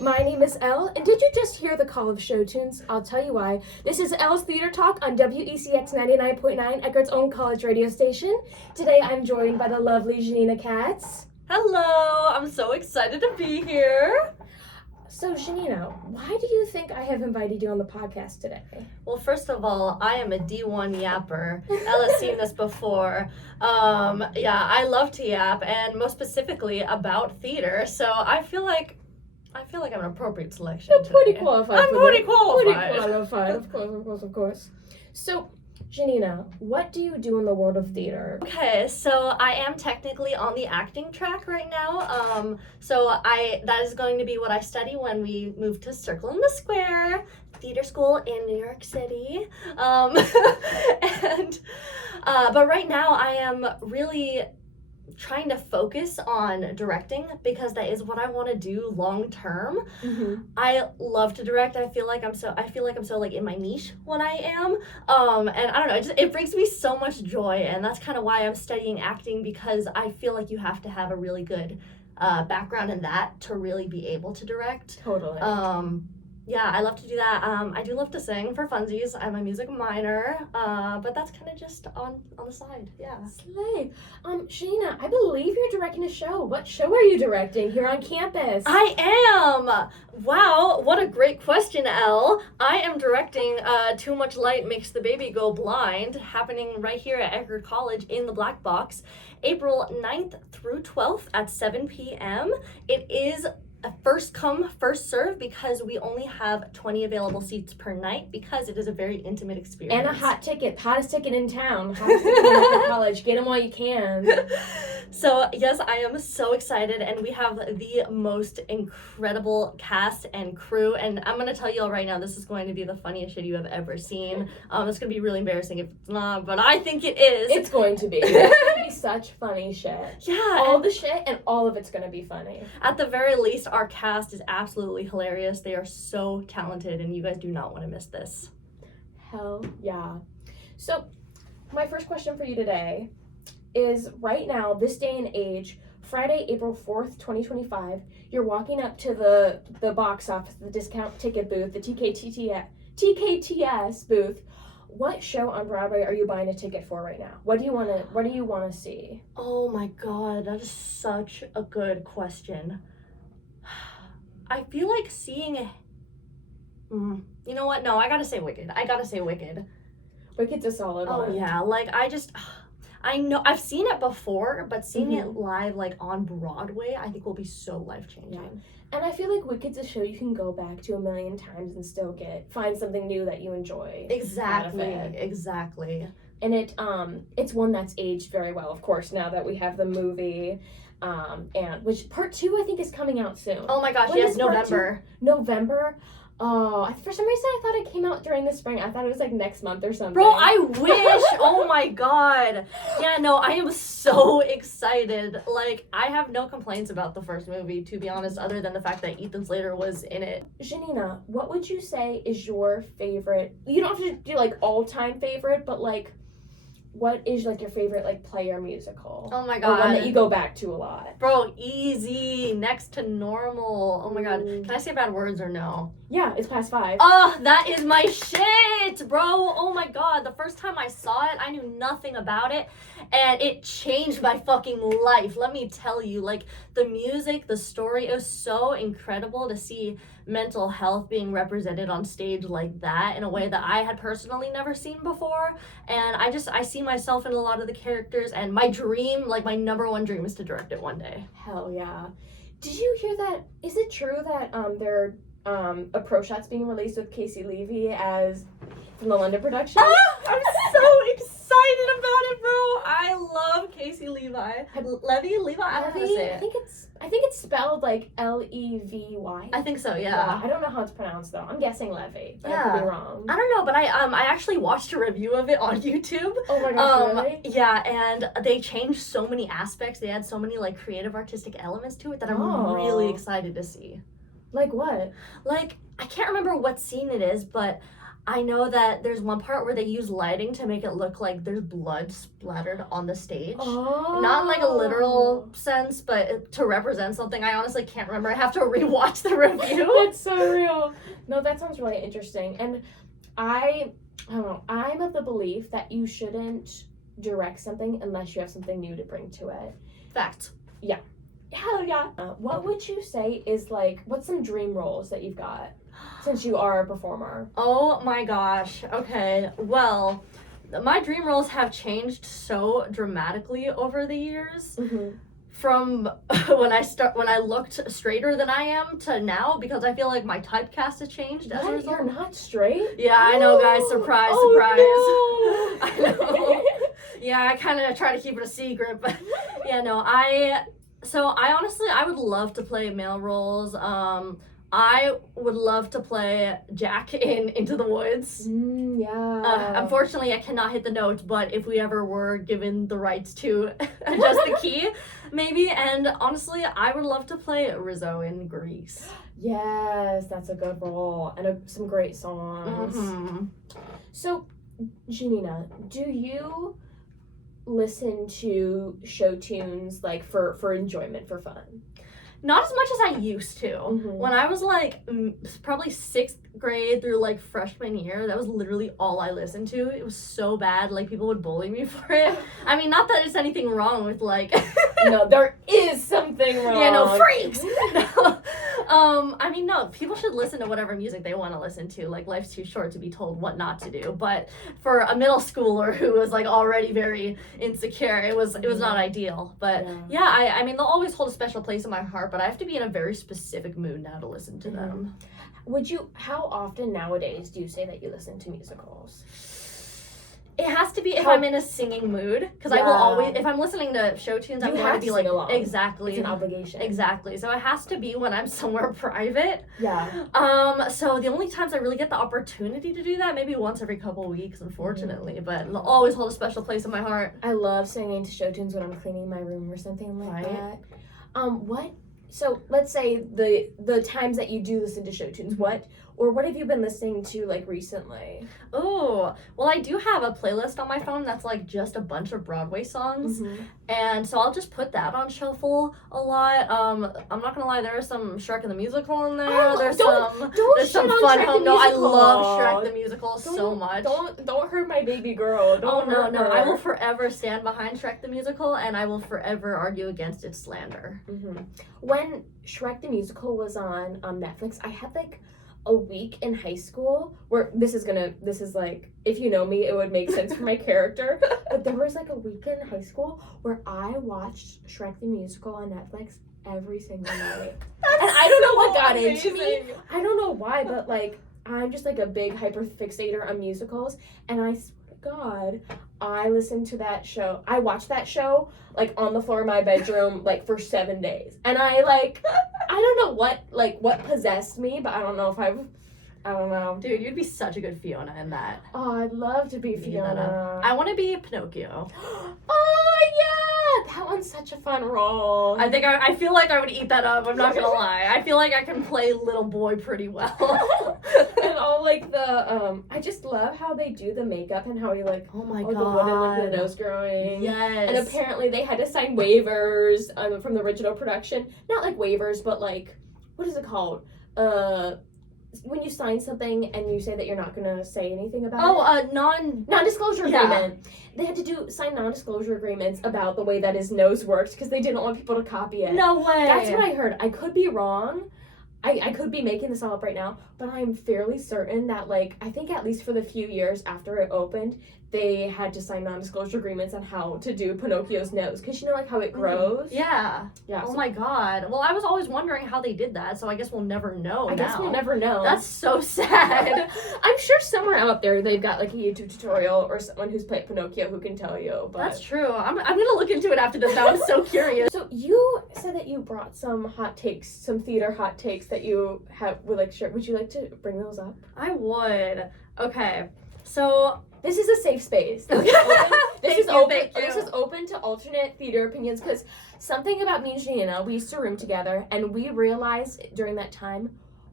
my name is Elle, and did you just hear the call of show tunes? I'll tell you why. This is Elle's Theater Talk on WECX 99.9, Eckerd's own college radio station. Today I'm joined by the lovely Janina Katz. Hello, I'm so excited to be here. So, Janina, why do you think I have invited you on the podcast today? Well, first of all, I am a D1 yapper. Ella's seen this before. I love to yap, and most specifically about theater. So I feel like I'm an appropriate selection. You're pretty today. qualified. I'm pretty qualified. Pretty qualified, of course. So, Janina, what do you do in the world of theater? Okay, so I am technically on the acting track right now. That is going to be what I study when we move to Circle in the Square Theater School in New York City. But right now I am really trying to focus on directing because that is what I want to do long term. Mm-hmm. I love to direct. I feel like I'm so like in my niche when I am. And I don't know, it brings me so much joy, and that's kind of why I'm studying acting, because I feel like you have to have a really good background in that to really be able to direct. Totally. Yeah, I love to do that. I do love to sing for funsies. I'm a music minor, but that's kind of just on the side. Yeah. Slay. Janina, I believe you're directing a show. What show are you directing here on campus? I am! Wow, what a great question, Elle. I am directing Too Much Light Makes the Baby Go Blind, happening right here at Eckerd College in the Black Box, April 9th through 12th at 7 p.m. It is a first come, first serve, because we only have 20 available seats per night, because it is a very intimate experience. And a hot ticket, hottest ticket in town, hottest ticket in college. Get them while you can. So yes, I am so excited, and we have the most incredible cast and crew, and I'm gonna tell you all right now, this is going to be the funniest shit you have ever seen. It's gonna be really embarrassing if it's not, but I think it is. It's going to be. It's gonna be such funny shit. Yeah. All the shit, and all of it's gonna be funny. At the very least, our cast is absolutely hilarious. They are so talented, and you guys do not want to miss this. Hell yeah. So, my first question for you today is, right now, this day and age, Friday, April 4th, 2025, you're walking up to the box office, the discount ticket booth, the TKTS booth. What show on Broadway are you buying a ticket for right now? What do you want to see? Oh my god, that is such a good question. I feel like seeing you know what? No, I gotta say Wicked. Wicked's a solid one. Oh yeah, like I know I've seen it before, but seeing it live, like on Broadway, I think will be so life-changing. Yeah. And I feel like Wicked's a show you can go back to a million times and still find something new that you enjoy. Exactly. And it's one that's aged very well, of course, now that we have the movie. And which part 2 I think is coming out soon. Oh my gosh, yes, November. November? Oh, for some reason I thought it came out during the spring. I thought it was like next month or something. Bro, I wish. Oh my god. Yeah, no, I am so excited. Like, I have no complaints about the first movie, to be honest, other than the fact that Ethan Slater was in it. Janina, what would you say is your favorite? You don't have to do like all-time favorite, but like, what is like your favorite like play or musical? Oh my god. Or one that you go back to a lot? Bro, easy. Next to Normal. Oh my god. Can I say bad words or no? Yeah, it's past 5. Oh, that is my shit, bro. Oh my god. The first time I saw it, I knew nothing about it, and it changed my fucking life. Let me tell you, like, the music, the story, it was so incredible to see mental health being represented on stage like that in a way that I had personally never seen before. And I see myself in a lot of the characters, and my dream, like my number one dream, is to direct it one day. Hell yeah. Did you hear that? Is it true that there a pro shot's being released with Casey Levy as from the London production? I'm so excited about it, bro. I love Casey Levi. I don't know how to say it. I think it's spelled like Levy. I think so, yeah. I don't know how it's pronounced though. I'm guessing Levy, but I could be wrong. I don't know, but I actually watched a review of it on YouTube. Oh my gosh, really? Yeah, and they changed so many aspects. They had so many like creative artistic elements to it that I'm really excited to see. Like what? Like, I can't remember what scene it is, but I know that there's one part where they use lighting to make it look like there's blood splattered on the stage. Oh. Not in like a literal sense, but to represent something. I honestly can't remember. I have to rewatch the review. That's so real. No, that sounds really interesting. And I don't know, I'm of the belief that you shouldn't direct something unless you have something new to bring to it. Fact. Hell yeah. What would you say is like, what's some dream roles that you've got since you are a performer? Oh my gosh. Okay. Well, my dream roles have changed so dramatically over the years. Mm-hmm. From when I looked straighter than I am to now, because I feel like my typecast has changed as a result. You're not straight? Yeah, I know, guys. Surprise, Oh, surprise. no. I know. Yeah, I kind of try to keep it a secret, but yeah, no, I honestly, I would love to play male roles. I would love to play Jack in Into the Woods. Yeah. Unfortunately, I cannot hit the notes, but if we ever were given the rights to adjust the key, maybe. And honestly, I would love to play Rizzo in Grease. Yes, that's a good role and some great songs. Mm-hmm. So, Janina, do you listen to show tunes like for enjoyment, for fun? Not as much as I used to. Mm-hmm. When I was like probably 6th grade through like freshman year, that was literally all I listened to. It was so bad. Like people would bully me for it. I mean, not that there's anything wrong with like. No, there is something wrong. Yeah, no, freaks. No. I mean, no, people should listen to whatever music they want to listen to. Like, life's too short to be told what not to do. But for a middle schooler who was like already very insecure, it was not ideal. But yeah, I mean, they'll always hold a special place in my heart. But I have to be in a very specific mood now to listen to them. How often nowadays do you say that you listen to musicals? It has to be if I'm in a singing mood, because I will always, if I'm listening to show tunes, I want to be like, along. Exactly. It's an obligation. Exactly. So it has to be when I'm somewhere private. Yeah. So the only times I really get the opportunity to do that, maybe once every couple of weeks, unfortunately, but they'll always hold a special place in my heart. I love singing to show tunes when I'm cleaning my room or something like that. So let's say the times that you do listen to show tunes, what have you been listening to like recently? Oh, well, I do have a playlist on my phone that's like just a bunch of Broadway songs, and so I'll just put that on shuffle a lot. I'm not gonna lie, there is some Shrek the Musical in there. There's some fun home. No, I love Shrek the Musical so much. Don't hurt my baby girl. No. I will forever stand behind Shrek the Musical, and I will forever argue against its slander. When Shrek the Musical was on Netflix, I had like a week in high school where this is like, if you know me, it would make sense for my character, but there was like a week in high school where I watched Shrek the Musical on Netflix every single night. And I don't know what got into me. I don't know why, but like I'm just like a big hyper fixator on musicals, and I swear to God, I listened to that show. I watched that show like on the floor of my bedroom like for 7 days. And I don't know what possessed me, but I don't know. Dude, you'd be such a good Fiona in that. Oh, I'd love to be Fiona. I want to be Pinocchio. Oh yeah, that one's such a fun role. I feel like I would eat that up. I'm not gonna lie. I feel like I can play little boy pretty well. And all like the I just love how they do the makeup and how he like oh my god, the wood and like the nose growing. Yes. And apparently they had to sign waivers from the original production. Not like waivers, but like what is it called? When you sign something and you say that you're not gonna say anything about it. Non-disclosure agreement. They had to sign non-disclosure agreements about the way that his nose works because they didn't want people to copy it. No way. That's what I heard. I could be wrong. I could be making this all up right now, but I'm fairly certain that like I think at least for the few years after it opened, they had to sign non-disclosure agreements on how to do Pinocchio's nose because you know like how it grows. Yeah. Oh my god. Well, I was always wondering how they did that, so I guess we'll never know. I guess we'll never know. That's so sad. I'm sure somewhere out there they've got like a YouTube tutorial or someone who's played Pinocchio who can tell you. But that's true. I'm gonna look into it after this. Now I'm so curious. So you said that you brought some hot takes, some theater hot takes that you would like share. Would you like to bring those up? I would. Okay. So this is a safe space. This is open to alternate theater opinions because something about me and Janina, we used to room together and we realized during that time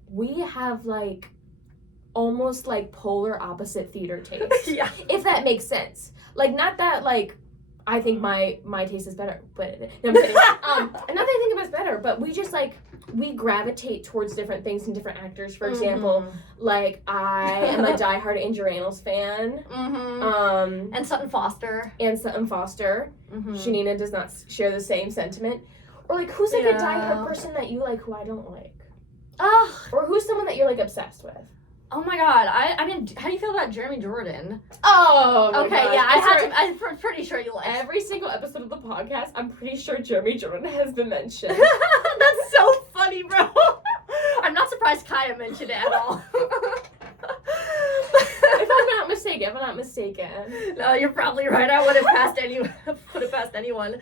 we have like almost like polar opposite theater taste. Yeah. If that makes sense. Like, not that like I think my taste is better, but no, I'm kidding. Not that I think it was better, but we just like we gravitate towards different things and different actors. For example, like I am a diehard Andrew Rannells fan. And Sutton Foster. Janina does not share the same sentiment. Or like who's like a diehard person that you like who I don't like? Or who's someone that you're like obsessed with? Oh my god, I mean, how do you feel about Jeremy Jordan? Oh, my okay, gosh. yeah, I'm pretty sure you like. Every single episode of the podcast, I'm pretty sure Jeremy Jordan has been mentioned. That's so funny, bro. I'm not surprised Kaya mentioned it at all. If I'm not mistaken. No, you're probably right. I wouldn't put it past anyone.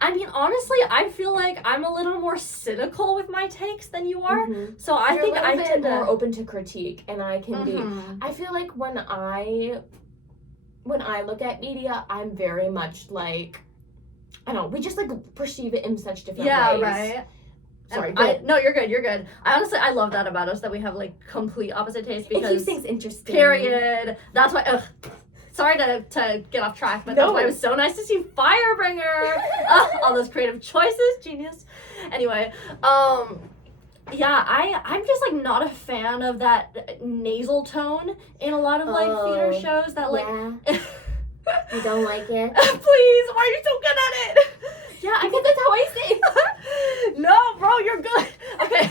I mean, honestly, I feel like I'm a little more cynical with my takes than you are. So I think I tend to more open to critique, and I can be. I feel like when I look at media, I'm very much like, I don't know. We just like perceive it in such different ways. Yeah, right. Sorry. No, you're good. You're good. I love that about us, that we have like complete opposite tastes, because it keeps things interesting. Period. That's why. Sorry to get off track, but that's why it was so nice to see Firebringer. All those creative choices, genius. Anyway, yeah, I'm just like not a fan of that nasal tone in a lot of like theater shows. That like. Yeah. You don't like it? Please, why are you so good at it? Yeah, I think that's how I say it. No, bro, you're good. Okay.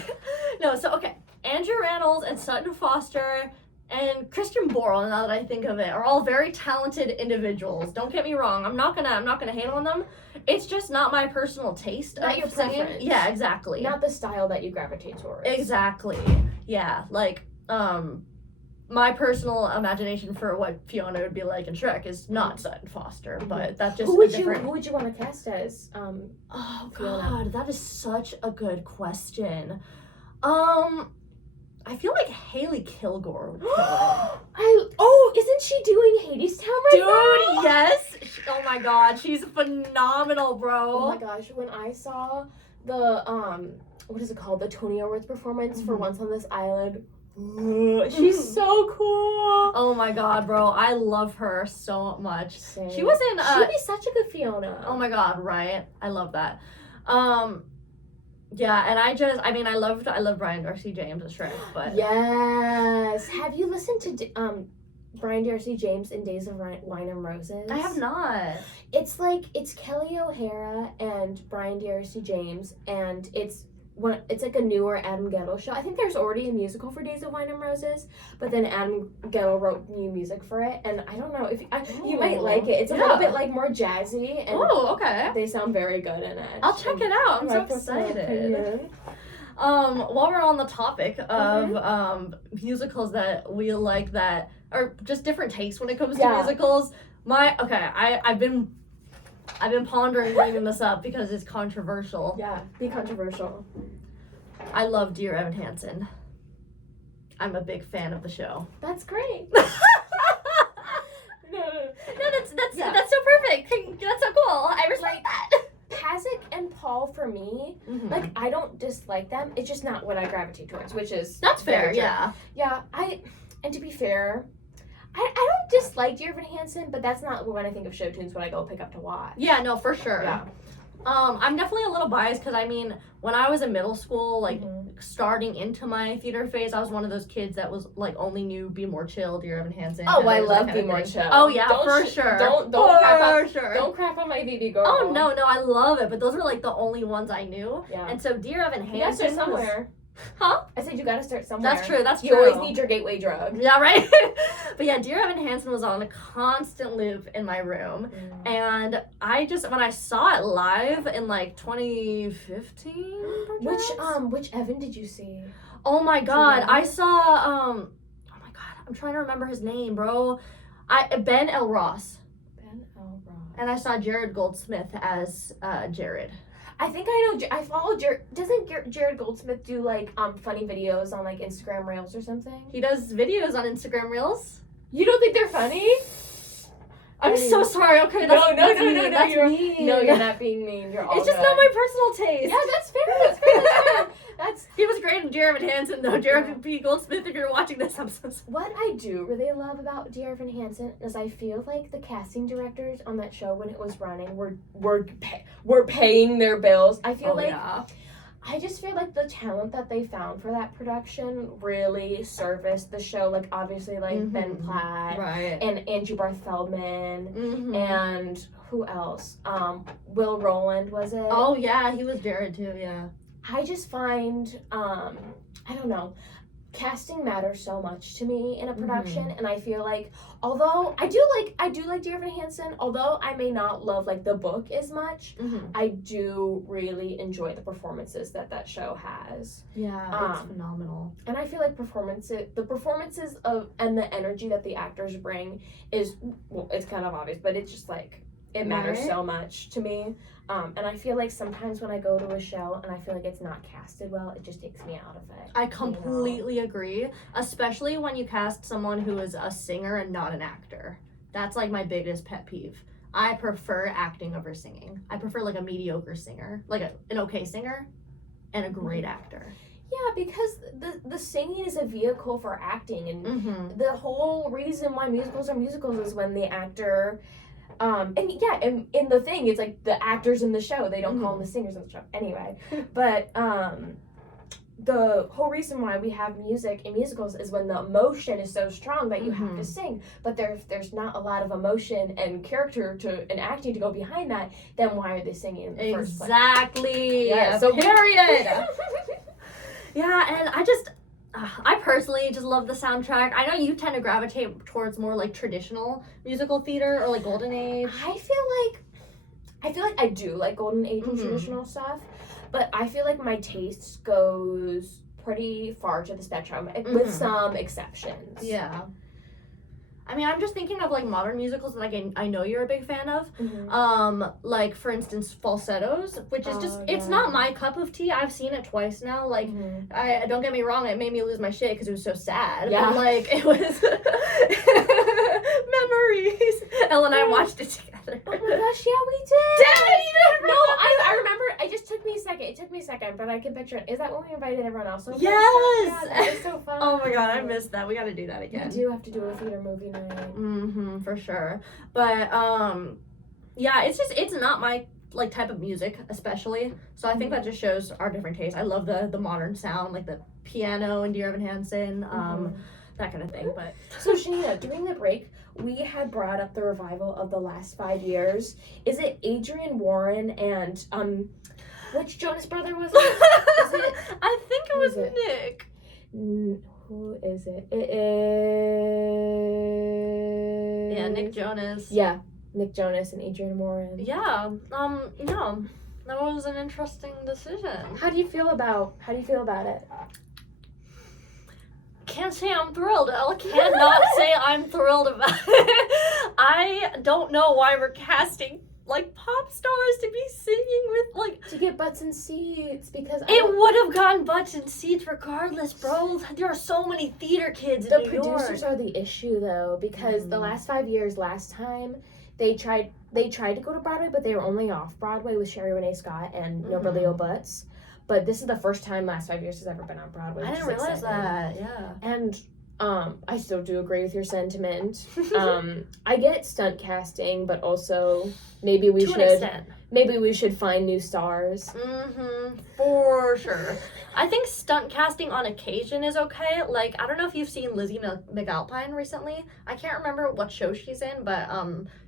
No, so okay. Andrew Rannells and Sutton Foster and Christian Borle, now that I think of it, are all very talented individuals. Don't get me wrong. I'm not gonna hate on them. It's just not my personal taste. Not your preference. Yeah, exactly. Not the style that you gravitate towards. Exactly. Yeah, like my personal imagination for what Fiona would be like in Shrek is not Sutton Foster, but that's just who would you want to cast as oh Fiona? God, that is such a good question. I feel like Haley Kilgore would kill it. Isn't she doing Hadestown right now? Dude, yes. Oh my God, she's phenomenal, bro. Oh my gosh, when I saw the what is it called? The Tony Awards performance for Once on This Island. She's so cool. Oh my God, bro. I love her so much. Same. She was in she'd be such a good Fiona. Oh my God, right? I love that. Yeah, and I loved Brian Darcy James as Shrek, but yes. Have you listened to Brian Darcy James in Days of Wine and Roses? I have not. It's Kelly O'Hara and Brian Darcy James, and it's like a newer Adam Gettle show. I think there's already a musical for Days of Wine and Roses, but then Adam Gettle wrote new music for it, and I don't know if you might like it. It's a little bit like more jazzy, and okay. They sound very good in it. I'll check it out. I'm so excited. While we're on the topic of musicals that we like that are just different takes when it comes to musicals, I've been pondering bringing this up because it's controversial. Yeah, be controversial. I love Dear Evan Hansen. I'm a big fan of the show. That's great. No, that's so perfect. That's so cool. I respect that. Pasek and Paul, for me, like, I don't dislike them. It's just not what I gravitate towards, which is that's fair. Yeah. Yeah. And to be fair, I don't dislike Dear Evan Hansen, but that's not when I think of show tunes when I go pick up to watch. Yeah, no, for sure. Yeah. I'm definitely a little biased because I mean, when I was in middle school, like starting into my theater phase, I was one of those kids that was like only knew Be More Chill, Dear Evan Hansen. Oh, I love Be More Chill. Oh yeah, for sure. Don't crap on my BB girl. Oh no, I love it, but those were like the only ones I knew. Yeah. And so Dear Evan Hansen. You gotta start somewhere. Huh? I said you gotta start somewhere. That's true. You always need your gateway drug. Yeah, right? But yeah, Dear Evan Hansen was on a constant loop in my room. And when I saw it live in like 2015, perhaps? Which Evan did you see? Oh my God. I saw, oh my God, I'm trying to remember his name, bro. Ben L. Ross. Ben L. Ross. And I saw Jared Goldsmith as Jared. I think I know. I follow Jared. Doesn't Jared Goldsmith do like funny videos on like Instagram Reels or something? He does videos on Instagram Reels. You don't think they're funny? I'm so sorry. Okay, that's mean. That's mean. No, you're not being mean. You're all It's just good. not my personal taste. Yeah, that's fair. He was great in Dear Evan Hansen, though. Jared P. Goldsmith, if you're watching this, I'm so sorry. What I do really love about Dear Evan Hansen is I feel like the casting directors on that show when it was running were paying their bills. I feel I just feel like the talent that they found for that production really serviced the show. Like, obviously, like, Ben Platt. Right. And Andrew Barth Feldman. And who else? Will Rowland, was it? Oh, yeah, he was Jared, too, yeah. I just find, I don't know, casting matters so much to me in a production, and I feel like, although I do like Dear Evan Hansen, although I may not love, like, the book as much, I do really enjoy the performances that show has. Yeah, it's phenomenal. And I feel like the performances of, and the energy that the actors bring is, well, it's kind of obvious, but it's just, like, it matters so much to me. And I feel like sometimes when I go to a show and I feel like it's not casted well, it just takes me out of it. I completely agree, especially when you cast someone who is a singer and not an actor. That's like my biggest pet peeve. I prefer acting over singing. I prefer like a mediocre singer, like an okay singer and a great actor. Yeah, because the singing is a vehicle for acting, and the whole reason why musicals are musicals is when the actor... and in the thing, it's like the actors in the show, they don't call them the singers in the show anyway, but the whole reason why we have music in musicals is when the emotion is so strong that you have to sing, but there's not a lot of emotion and character and acting to go behind that, then why are they singing in the first place? Exactly. Yeah, so period. Yeah, and I personally just love the soundtrack. I know you tend to gravitate towards more like traditional musical theater or like Golden Age. I feel like I do like Golden Age and traditional stuff, but I feel like my taste goes pretty far to the spectrum, with some exceptions. Yeah. I mean, I'm just thinking of like modern musicals that I know you're a big fan of. Like for instance, Falsettos, which is just it's not my cup of tea. I've seen it twice now. Like, I don't get me wrong, it made me lose my shit because it was so sad. Yeah. But, like it was memories. Elle and I watched it together. Oh my gosh, yeah, we did. Damn it, you didn't No, I remember. It took me a second, but I can picture it. Is that when we invited everyone else over? Yes. Yeah, that was so fun. Oh my god, I missed that. We got to do that again. We do have to do a theater movie night. For sure. But yeah, it's not my like type of music, especially. So I think that just shows our different tastes. I love the modern sound, like the piano and Dear Evan Hansen, that kind of thing. But so Janina, during the break, we had brought up the revival of the last 5 years. Is it Adrian Warren and which Jonas brother was it? Is it? I think it was Nick. Who is it? It is... Yeah, Nick Jonas. Yeah, Nick Jonas and Adrian Warren. Yeah. Yeah. That was an interesting decision. How do you feel about it? Can't say I'm thrilled. I cannot say I'm thrilled about it. I don't know why we're casting like pop stars to be singing with like to get butts and seats, because it would have gotten butts and seats regardless, bro. There are so many theater kids in New York. The producers are the issue though, because the last 5 years, last time they tried to go to Broadway, but they were only off Broadway with Sherry Renee Scott and Nobody Butts. But this is the first time last 5 years has ever been on Broadway. I didn't realize that. Yeah. And I still do agree with your sentiment. I get stunt casting, but also maybe we should find new stars. For sure. I think stunt casting on occasion is okay. Like, I don't know if you've seen Lizzie McAlpine recently. I can't remember what show she's in, but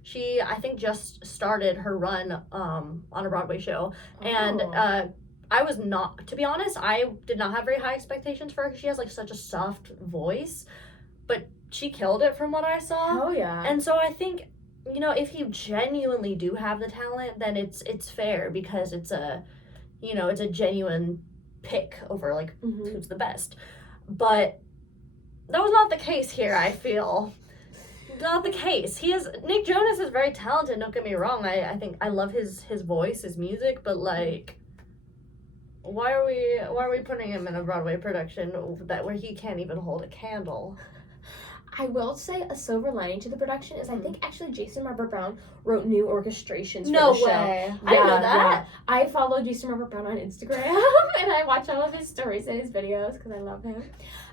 she I think just started her run on a Broadway show, and I was not, to be honest, I did not have very high expectations for her because she has like such a soft voice, but she killed it from what I saw. Oh yeah. And so I think, you know, if you genuinely do have the talent, then it's fair because it's a genuine pick over like who's the best. But that was not the case here, I feel. Not the case. Nick Jonas is very talented, don't get me wrong. I think I love his voice, his music, but like, why are we putting him in a Broadway production where he can't even hold a candle? I will say a silver lining to the production is I Mhm. think actually Jason Robert Brown wrote new orchestrations for No the show. way. I didn't know that. I follow Jason Robert Brown on Instagram and I watch all of his stories and his videos because I love him.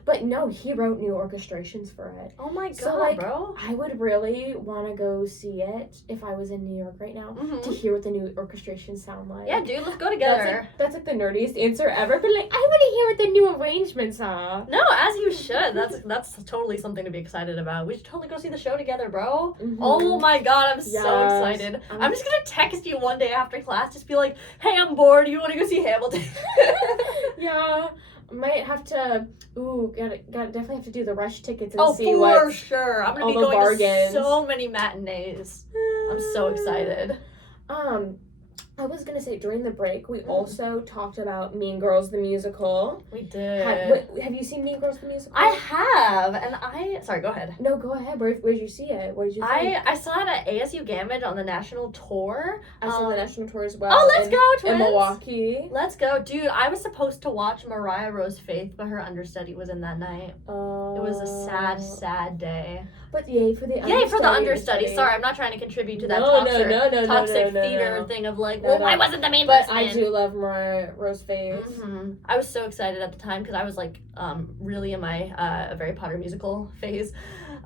But no, he wrote new orchestrations for it. Oh my god, So, like, bro. I would really want to go see it if I was in New York right now to hear what the new orchestrations sound like. Yeah, dude, let's go together. That's like the nerdiest answer ever. But like, I want to hear what the new arrangements are. No, as you should. That's totally something to be excited about. We should totally go see the show together, bro. Mhm. Oh my god, I'm so Yes. excited. I'm just gonna text you one day after class, just be like, hey, I'm bored. You want to go see Hamilton? Yeah. Might have to. Gotta definitely have to do the rush tickets and Oh, see for what sure. I'm gonna all be the going bargains. to so many matinees. I'm so excited. I was gonna say during the break we also talked about Mean Girls the musical. We did. Have you seen Mean Girls the musical? I have, and sorry, go ahead. No, go ahead. Where did you see it? What did you think? I saw it at ASU Gamage on the national tour. I saw the national tour as well. Oh, let's go, twins! In Milwaukee. Let's go. Dude, I was supposed to watch Mariah Rose Faith, but her understudy was in that night. It was a sad, sad day. But yay for the understudy. Yay for the understudy. Sorry, I'm not trying to contribute to that toxic theater thing of like, well, why wasn't the main But person? I do love Mariah Rose Faith. Mm-hmm. I was so excited at the time because I was like really in my Harry Potter musical phase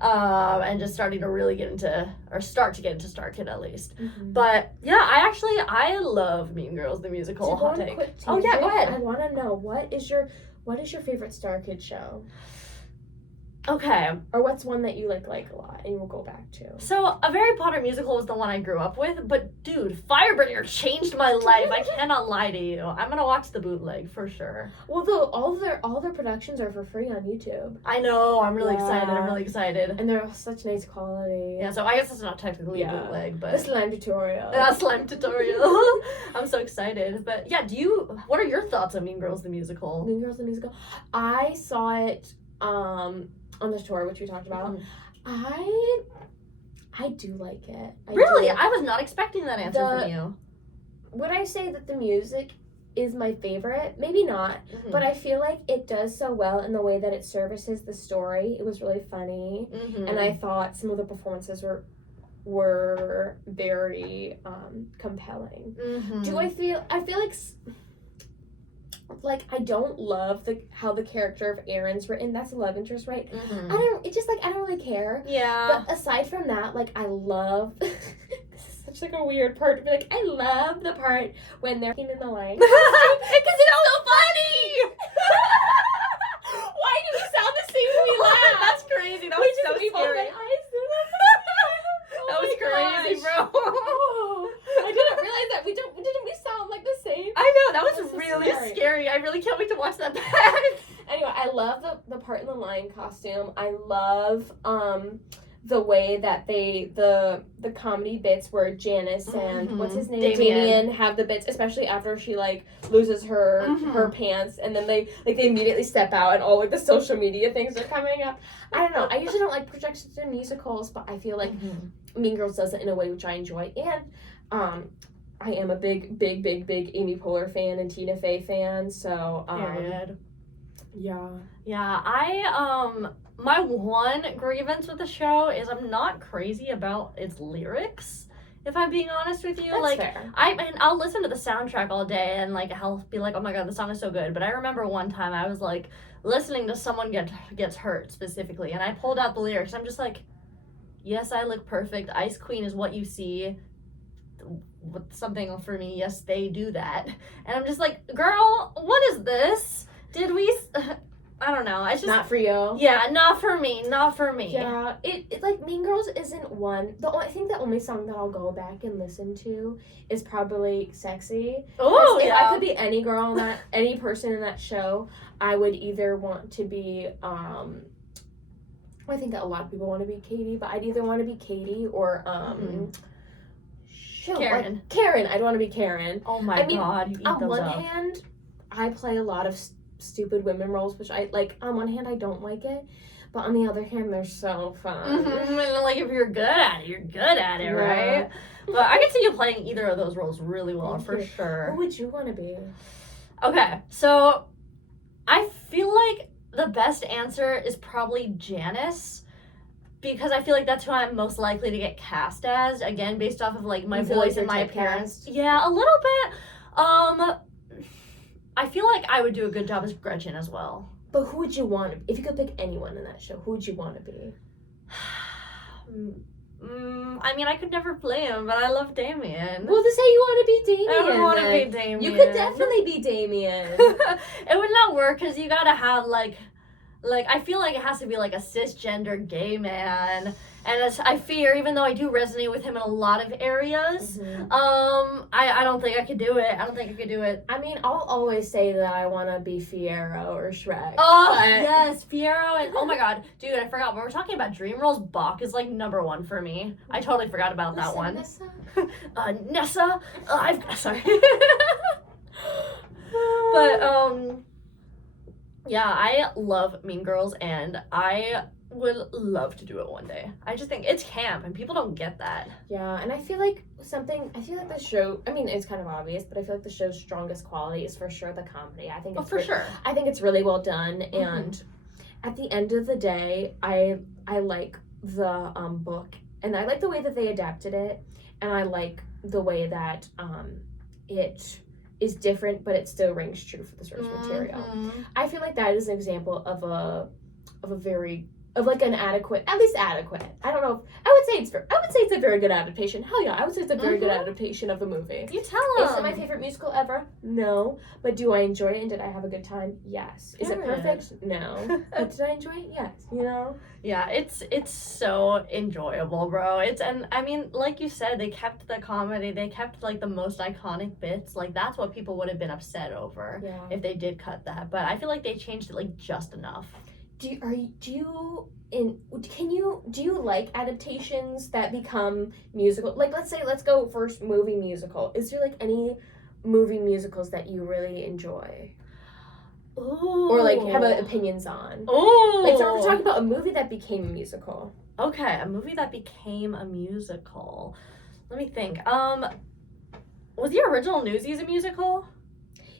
and just starting to really start to get into Star Kid at least. Mm-hmm. But yeah, I love Mean Girls the musical. Hot take. Oh yeah, go ahead. I want to know what is your favorite Star Kid show? Okay. Or what's one that you like a lot and you will go back to? So, a Harry Potter musical was the one I grew up with, but dude, Firebringer changed my life. I cannot lie to you. I'm gonna watch the bootleg for sure. Well, all their productions are for free on YouTube. I know. I'm really excited. And they're such nice quality. Yeah. So I guess it's not technically a bootleg, but the slime tutorial. Slime tutorial. I'm so excited. But yeah, what are your thoughts on Mean Girls the musical? Mean Girls the musical. I saw it on the tour, which we talked about. Mm-hmm. I do like it. Really? I was not expecting that answer from you. Would I say that the music is my favorite? Maybe not. Mm-hmm. But I feel like it does so well in the way that it services the story. It was really funny. Mm-hmm. And I thought some of the performances were very compelling. Mm-hmm. I feel like I don't love how the character of Aaron's written. That's a love interest, right? Mm-hmm. I don't really care. Yeah. But aside from that, like I love this is such like a weird part to be like, I love the part when they're in the line. Because it's so funny! Why do we sound the same when we laugh? That's crazy. That was so scary. That was crazy, bro. I didn't realize that didn't we sound like the same? I know, that was really scary. I really can't wait to watch that back. Anyway, I love the part in the lion costume. I love the way that the comedy bits where Janice and what's his name? Damien have the bits, especially after she like loses her pants and then they immediately step out and all like the social media things are coming up. I don't know. I usually don't like projections in musicals, but I feel like Mean Girls does it in a way which I enjoy. And I am a big Amy Poehler fan and Tina Fey fan, so yeah. My one grievance with the show is I'm not crazy about its lyrics, if I'm being honest with you. That's fair. I'll listen to the soundtrack all day and like I'll be like, oh my god, the song is so good. But I remember one time I was like listening to someone gets hurt specifically, and I pulled out the lyrics. I'm just like, yes, I look perfect. Ice Queen is what you see. Something for me. Yes, they do that. And I'm just like, girl, what is this? Did we? I don't know. It's just not for you. Yeah, not for me. Yeah, it like Mean Girls isn't one. I think the only song that I'll go back and listen to is probably "Sexy." Oh yeah. If I could be any girl in that, any person in that show, I would either want to be. I think that a lot of people want to be Katie, but I'd either want to be Katie or Karen. Like, Karen. I'd want to be Karen. Oh my god, you eat on those one up. hand, I play a lot of stupid women roles, which I like. On one hand, I don't like it, but on the other hand, they're so fun. Like if you're good at it, you're good at it, right? But I can see you playing either of those roles really well, for sure. Who would you want to be? Okay, so I feel like the best answer is probably Janice. because I feel like that's who I'm most likely to get cast as. Again, based off of like my You feel like voice and you're my typecast? appearance. Yeah, a little bit. I feel like I would do a good job as Gretchen as well. But who would you want to, if you could pick anyone in that show, who would you want to be? I mean, I could never play him, but I love Damien. Well, to say you want to be Damien. I would want to then. be Damien. You could definitely be Damien. It would not work because you gotta have like I feel like it has to be like a cisgender gay man, and as I fear, even though I do resonate with him in a lot of areas, I don't think I could do it. I mean, I'll always say that I want to be Fiero or Shrek. Oh, but- yes, Fiero, and oh my god, dude, I forgot, when we're talking about dream roles, Bach is like number one for me. I totally forgot about that one. Nessa, sorry. But, yeah, I love Mean Girls, and I would love to do it one day. I just think it's camp, and people don't get that. Yeah, and I feel like the show, I mean, it's kind of obvious, but I feel like the show's strongest quality is for sure the comedy. I think Oh, it's for sure. I think it's really well done, and at the end of the day, I like the book, and I like the way that they adapted it, and I like the way that it is different, but it still rings true for the source material. I feel like that is an example of an adequate. I don't know. I would say it's a very good adaptation. Hell yeah, I would say it's a very good adaptation of the movie. You tell Is them. it my favorite musical ever? No. But do I enjoy it and did I have a good time? Yes. Is it Period. perfect? No. But did I enjoy it? Yes. You know? Yeah, it's so enjoyable, bro. And I mean, like you said, they kept the comedy, they kept like the most iconic bits. Like that's what people would have been upset over Yeah. if they did cut that. But I feel like they changed it like just enough. Do you like adaptations that become musical? Like let's go first movie musical. Is there like any movie musicals that you really enjoy? Ooh. Or like have opinions on? Ooh. Like so we're talking about a movie that became a musical. Okay, a movie that became a musical. Let me think. Was the original Newsies a musical?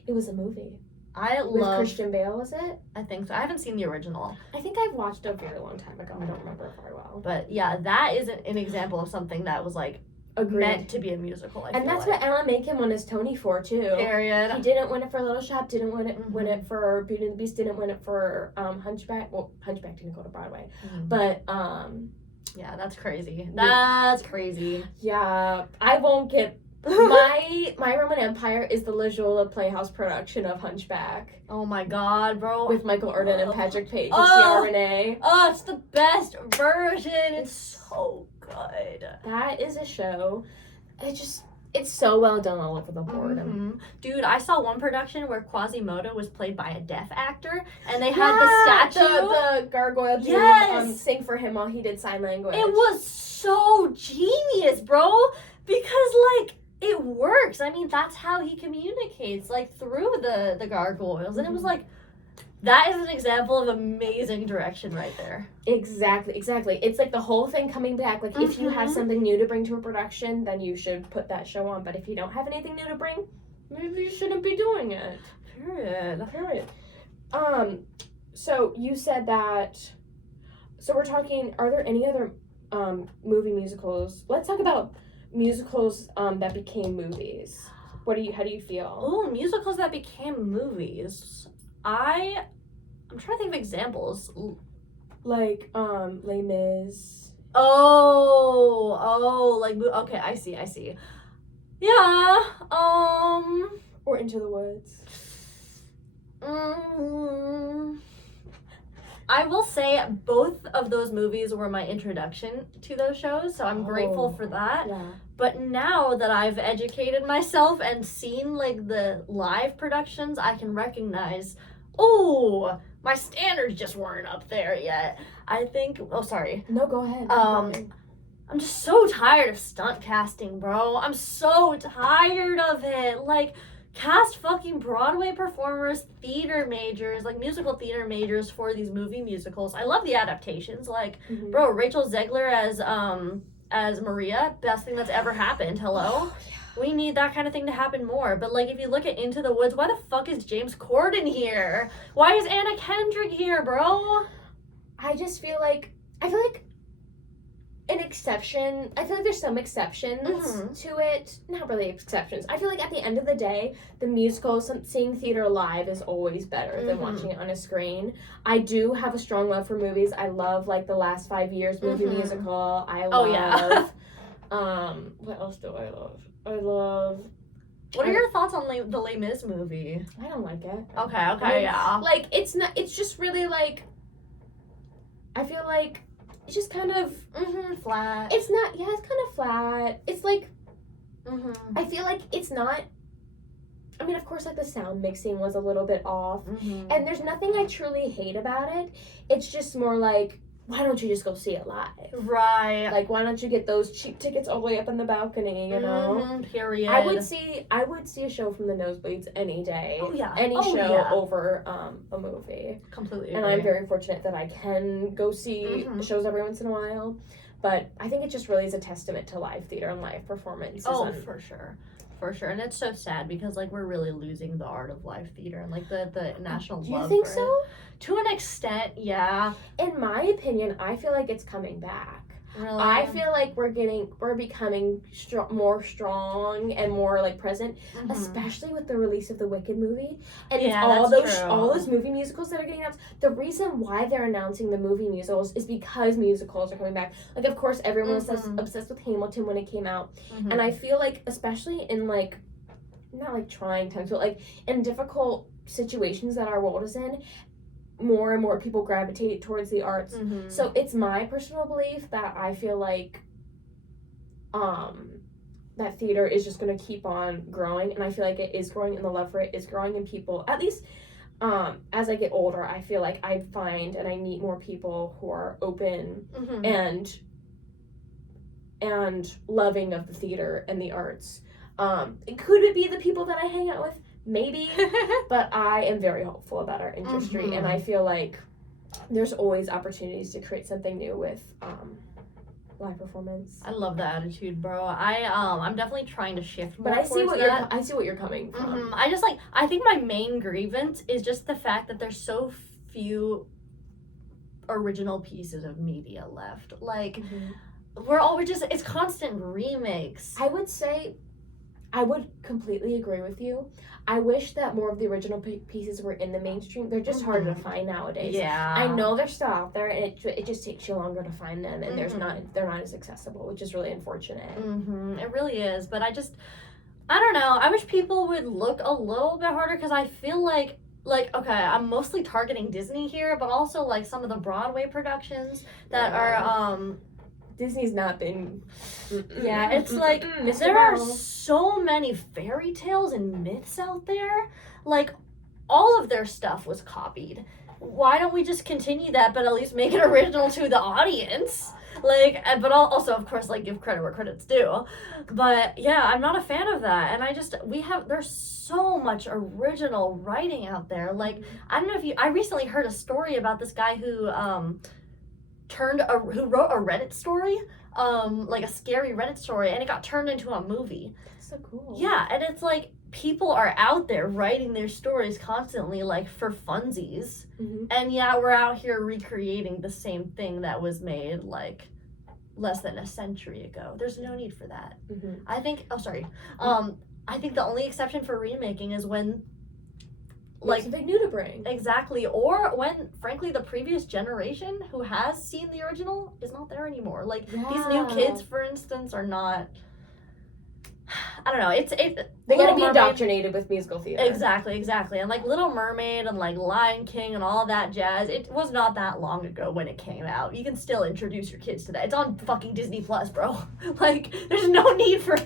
It was a movie. I With love. Christian Bale, was it? I think so. I haven't seen the original, I think I've watched it a very long time ago. I don't remember it very well. but yeah, that is an example of something that was like Agreed. meant to be a musical. I And feel that's like. what Alan Menken won his Tony for too. Period. He didn't win it for Little Shop. Didn't win it for Beauty and the Beast. Didn't win it for Hunchback. Well, Hunchback didn't go to Broadway, but Yeah, that's crazy. That's crazy. yeah, I won't get. My Roman Empire is the La Jolla Playhouse production of Hunchback Oh my god, bro. with Michael Arden and Patrick Page and Oh. Ciara Renee. Oh, it's the best version. It's so good. That is a show. It's so well done all over the board. Dude, I saw one production where Quasimodo was played by a deaf actor, and they had the statue. the gargoyle dude Yes! sing for him while he did sign language. It was so genius, bro, because like it works. I mean, that's how he communicates, like through the gargoyles, and it was like that is an example of amazing direction right there. Exactly. It's like the whole thing coming back. Like if you have something new to bring to a production, then you should put that show on. But if you don't have anything new to bring, maybe you shouldn't be doing it. Period. So you said that. So we're talking. Are there any other movie musicals? Let's talk about musicals that became movies. How do you feel? Oh, musicals that became movies. I'm trying to think of examples. Like Les Mis. Okay, I see. Yeah. Or Into the Woods. I will say both of those movies were my introduction to those shows, so I'm grateful for that. Yeah. But now that I've educated myself and seen like the live productions, I can recognize, my standards just weren't up there yet. I think, sorry. No, go ahead. I'm just so tired of stunt casting, bro. I'm so tired of it. Like, cast fucking Broadway performers, theater majors, like musical theater majors for these movie musicals. I love the adaptations. Like, bro, Rachel Zegler as Maria, best thing that's ever happened. Hello? We need that kind of thing to happen more. But like, if you look at Into the Woods, why the fuck is James Corden here? Why is Anna Kendrick here, bro? I feel like an exception. I feel like there's some exceptions to it. Not really exceptions. I feel like at the end of the day, the musical, seeing theater live is always better than watching it on a screen. I do have a strong love for movies. I love, like, the last 5 years movie musical. I love, what else do I love? What are your thoughts on the Les Mis movie? I don't like it. Okay, yeah. Like, it's just really, like, I feel like it's just kind of flat. It's not. Yeah, it's kind of flat. It's like I feel like it's not. I mean, of course, like the sound mixing was a little bit off, and there's nothing I truly hate about it. It's just more like, why don't you just go see it live? Right. Like, why don't you get those cheap tickets all the way up in the balcony? You know. Period. I would see a show from the nosebleeds any day. Oh yeah. Any show over a movie. Completely. And I'm very fortunate that I can go see shows every once in a while. But I think it just really is a testament to live theater and live performance. Oh, for sure. For sure. And it's so sad because, like, we're really losing the art of live theater and, like, the national love. Do you think so? To an extent, yeah. In my opinion, I feel like it's coming back. Really? I feel like we're becoming more strong and more, like, present, especially with the release of the Wicked movie. And all those movie musicals that are getting announced. The reason why they're announcing the movie musicals is because musicals are coming back. Like, of course, everyone was obsessed with Hamilton when it came out. And I feel like, especially in, like, not, like, trying times, but, like, in difficult situations that our world is in, more and more people gravitate towards the arts. So it's my personal belief that I feel like that theater is just going to keep on growing, and I feel like it is growing, and the love for it is growing, and people, at least as I get older, I feel like I find and I meet more people who are open and loving of the theater and the arts. Could it be the people that I hang out with? Maybe, but I am very hopeful about our industry, and I feel like there's always opportunities to create something new with live performance. I love the attitude, bro. I'm definitely trying to shift more. But I see towards what you're coming from. I think my main grievance is just the fact that there's so few original pieces of media left. Like, it's constant remakes. I would completely agree with you. I wish that more of the original pieces were in the mainstream. They're just harder to find nowadays. Yeah. I know they're still out there, and it just takes you longer to find them, and they're not as accessible, which is really unfortunate. It really is, but I don't know. I wish people would look a little bit harder, because I feel like, okay, I'm mostly targeting Disney here, but also, like, some of the Broadway productions that are, Disney's not been... Yeah, it's like, there are so many fairy tales and myths out there. Like, all of their stuff was copied. Why don't we just continue that, but at least make it original to the audience? Like, but also, of course, like, give credit where credit's due. But, yeah, I'm not a fan of that. And there's so much original writing out there. Like, I don't know if I recently heard a story about this guy who wrote a Reddit story, like a scary Reddit story, and it got turned into a movie. That's so cool. Yeah, and it's like, people are out there writing their stories constantly, like, for funsies. And yeah, we're out here recreating the same thing that was made, like, less than a century ago. There's no need for that. I think, I think the only exception for remaking is when, like, something new to bring. Exactly. Or when, frankly, the previous generation who has seen the original is not there anymore. Like, these new kids, for instance, are not... I don't know. They gotta be indoctrinated with musical theater. Exactly. And, like, Little Mermaid and, like, Lion King and all that jazz, it was not that long ago when it came out. You can still introduce your kids to that. It's on fucking Disney Plus, bro. Like, there's no need for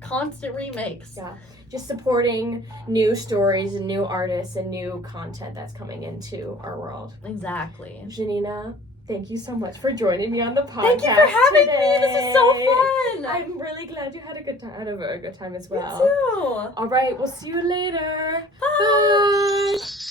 constant remakes. Yeah. Just supporting new stories and new artists and new content that's coming into our world. Exactly. Janina, thank you so much for joining me on the podcast. Thank you for having me. This is so fun. I'm really glad you had a very good time as well. Me too. All right, we'll see you later. Bye. Bye.